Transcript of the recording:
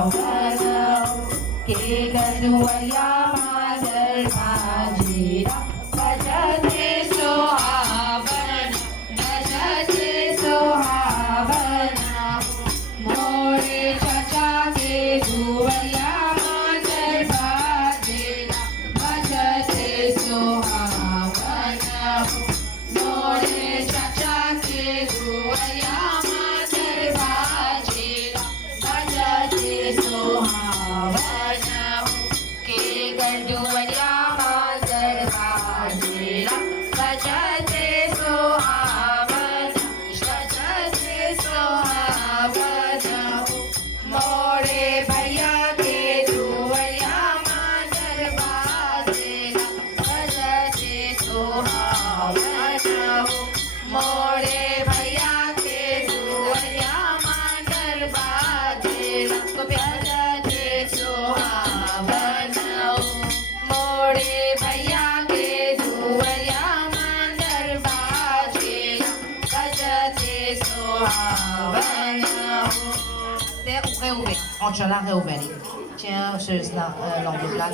सुहावनौ के गरुवैया मादर बाजीरा भजते सुहावन भजते सुहावना मोरे चचा के गुवैया मादर बाजीरा भजते सुहावना मोरे चचा के गुवैया मादर बाजीरा भजते सुहावना के गरुवैया मादर बाजीरा भजते सुहावना भजते सुहावना मोरे भैया के गुवैया मादर बाजीरा भजते सुहावना मोरे भैया के गुवैया मादर बाजीरा भजते सुहावना मोरे भैया के गुवैया मादर बाजीरा भजते सुहावना Réouvert. Angela réouvert. Tiens, c'est l'angle là.